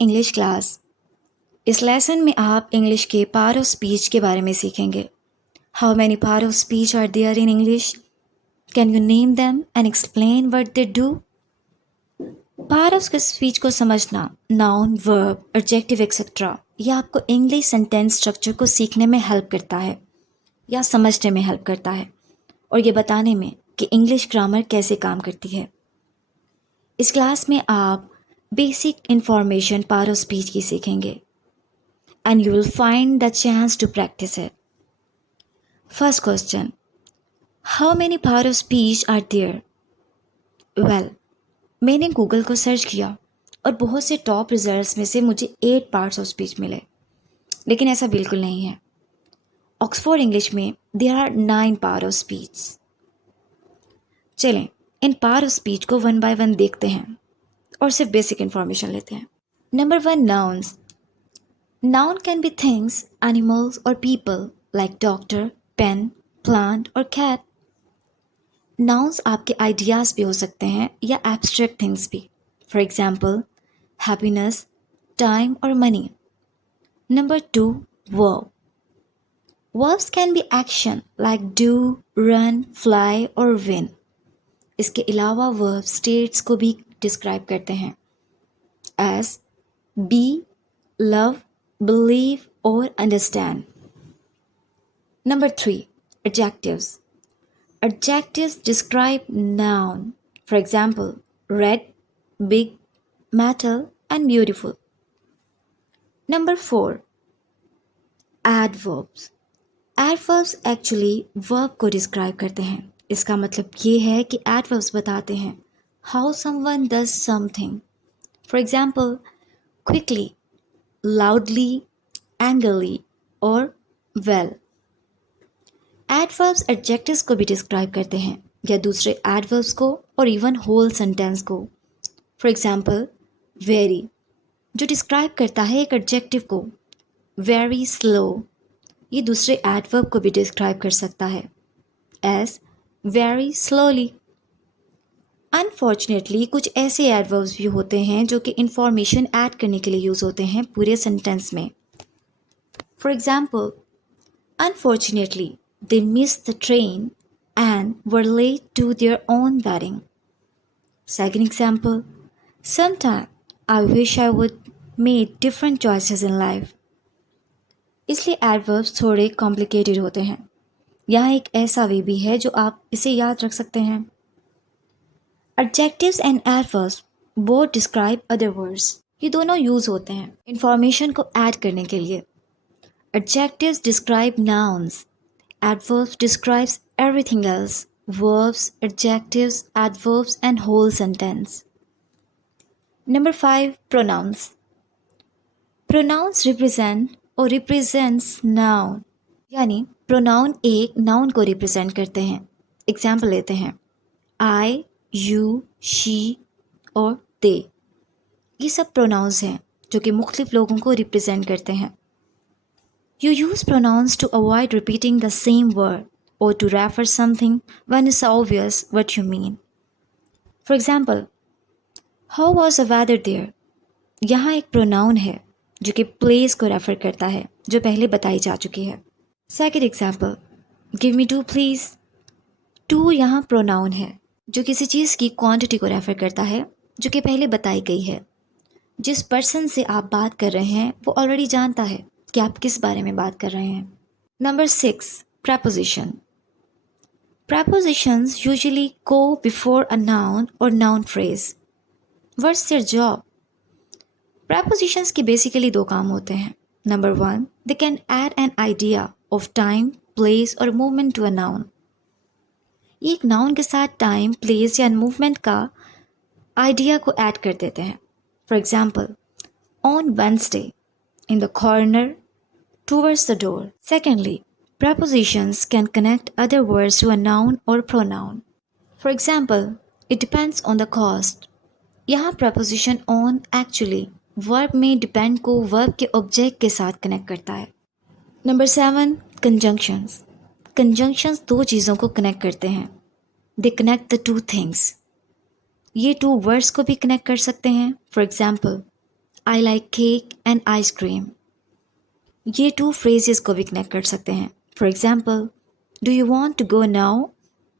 English class. इस lesson में आप इंग्लिश के पार्ट ऑफ स्पीच के बारे में सीखेंगे। How many part of speech are there in English? Can you name them and explain what they do? Part of speech को समझना, नाउन, वर्ब, एडजेक्टिव एक्सेट्रा, यह आपको इंग्लिश सेंटेंस स्ट्रक्चर को सीखने में हेल्प करता है या समझने में हेल्प करता है और ये बताने में कि इंग्लिश ग्रामर कैसे काम करती है। इस क्लास में आप basic information part of speech की सीखेंगे and you will find the chance to practice it. First question: How many parts of speech are there? Well, मैंने गूगल को सर्च किया और बहुत से टॉप रिजल्ट्स में से मुझे 8 पार्ट्स ऑफ स्पीच मिले, लेकिन ऐसा बिल्कुल नहीं है। ऑक्सफोर्ड इंग्लिश में there are 9 part of speech. चलें इन पार्ट ऑफ स्पीच को वन बाय वन देखते हैं और सिर्फ बेसिक इंफॉर्मेशन लेते हैं। Number 1, nouns. Noun can be things, animals or people like doctor, pen, plant or cat. Nouns आपके ideas भी हो सकते हैं या abstract things भी. For example, happiness, time or money. Number 2, verb. Verbs can be action like do, run, fly or win. इसके अलावा verb states को भी describe करते हैं as be, love, believe or understand. Number 3, adjectives. Adjectives describe noun. For example, red, big, metal and beautiful. Number 4, adverbs. Adverbs actually verb को describe करते हैं। इसका मतलब ये है कि adverbs बताते हैं how someone does something. For example, quickly, loudly, angrily or well. Adverbs adjectives को भी डिस्क्राइब करते हैं या दूसरे adverbs को और इवन होल सेंटेंस को। फॉर एग्जाम्पल, very जो डिस्क्राइब करता है एक एडजेक्टिव को, very slow ये दूसरे adverb को भी डिस्क्राइब कर सकता है as very slowly. अनफॉर्चुनेटली कुछ ऐसे एडवर्ब्स भी होते हैं जो कि इंफॉर्मेशन ऐड करने के लिए यूज़ होते हैं पूरे सेंटेंस में। For example, unfortunately they missed the train and were late to their own wedding. Second example, sometime I wish I would made different choices in life. इसलिए एडवर्ब्स थोड़े complicated होते हैं। यहाँ एक ऐसा वे भी है जो आप इसे याद रख सकते हैं। Adjectives and adverbs both describe other words. ये दोनों यूज़ होते हैं इंफॉर्मेशन को ऐड करने के लिए। Adjectives describe nouns. Adverbs describes everything else. Verbs, adjectives, adverbs and whole sentence. Number 5, pronouns. Pronouns represent or represents noun. यानी pronoun एक noun को represent करते हैं। Example लेते हैं, I, you, she और they. ये सब pronouns हैं जो कि मुख्तलिफ लोगों को represent करते हैं. You use pronouns to avoid repeating the same word or to refer something when it's obvious what you mean. For example, how was the weather there? यहाँ एक pronoun है जो कि place को refer करता है जो पहले बताई जा चुकी है. Second example, give me 2 please. 2 यहाँ pronoun है जो किसी चीज़ की क्वांटिटी को रेफ़र करता है जो कि पहले बताई गई है। जिस पर्सन से आप बात कर रहे हैं वो ऑलरेडी जानता है कि आप किस बारे में बात कर रहे हैं। Number 6, preposition. Prepositions usually go before a noun or noun phrase. What's their job? Prepositions की बेसिकली 2 काम होते हैं। Number 1, they can add an idea of time, place or movement to a noun. ये एक नाउन के साथ time, place या movement का आइडिया को ऐड कर देते हैं। For example, on Wednesday, in the corner, towards the door. Secondly, prepositions can connect other words to a noun or pronoun. For example, it depends on the cost. यहाँ preposition on actually verb में depend को verb के object के साथ connect करता है. Number 7, conjunctions. Conjunctions 2 चीज़ों को connect करते हैं. They connect the 2 things. ये 2 words को भी connect कर सकते हैं. For example, I like cake and ice cream. ये टू फ्रेजेस को भी कनेक्ट कर सकते हैं। For example, do you want to go now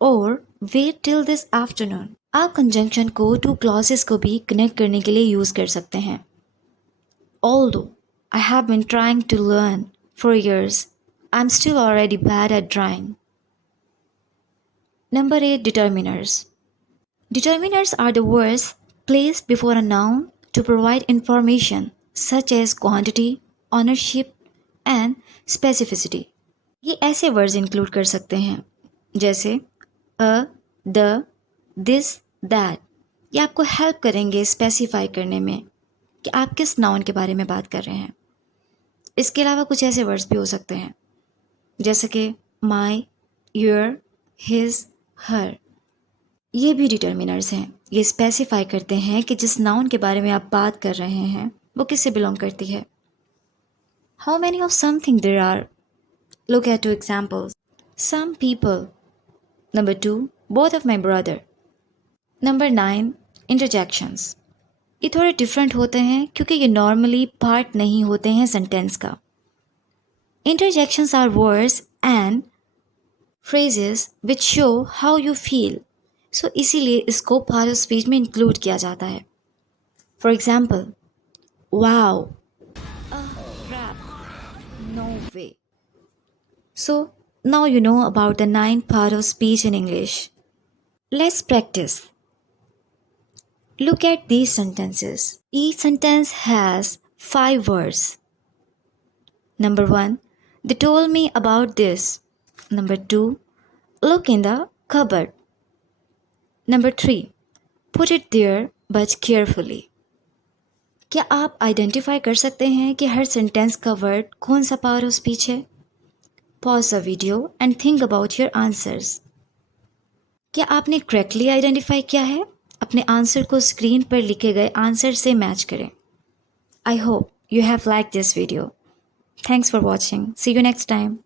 और वेट टिल दिस आफ्टरनून। आप कंजंक्शन को टू क्लॉजेस को भी कनेक्ट करने के लिए यूज़ कर सकते हैं। Although I have been trying to learn for years, I'm still already bad at drawing. Number 8. Determiners. Determiners are the words placed before a noun to provide information such as quantity, ownership and specificity. ये ऐसे words include कर सकते हैं जैसे अ, the, this, that. ये आपको help करेंगे specify करने में कि आप किस नाउन के बारे में बात कर रहे हैं। इसके अलावा कुछ ऐसे वर्ड्स भी हो सकते हैं जैसे कि माई, योर, हिज, हर। ये भी डिटर्मिनर्स हैं। ये स्पेसिफाई करते हैं कि जिस नाउन के बारे में आप बात कर रहे हैं वो किससे बिलोंग करती है। How many of something there are? Look at 2 examples. Some people. Number 2, both of my brother. Number 9, interjections. ये थोड़े डिफरेंट होते हैं क्योंकि ये नॉर्मली पार्ट नहीं होते हैं सेंटेंस का। Interjections are words and phrases which show how you feel. So इसीलिए इसको पार्ट ऑफ स्पीच में इंक्लूड किया जाता है। For example, wow, no way. So now you know about the 9 part of speech in English. Let's practice. Look at these sentences. Each sentence has 5 words. Number 1, they told me about this. Number 2, look in the cupboard. Number 3, put it there but carefully. क्या आप identify कर सकते हैं कि हर sentence का word कौन सा part of speech है? Pause the video and think about your answers. क्या आपने करेक्टली आइडेंटिफाई किया है? अपने आंसर को स्क्रीन पर लिखे गए आंसर से मैच करें। I hope you have liked this video. Thanks for watching. See you next time.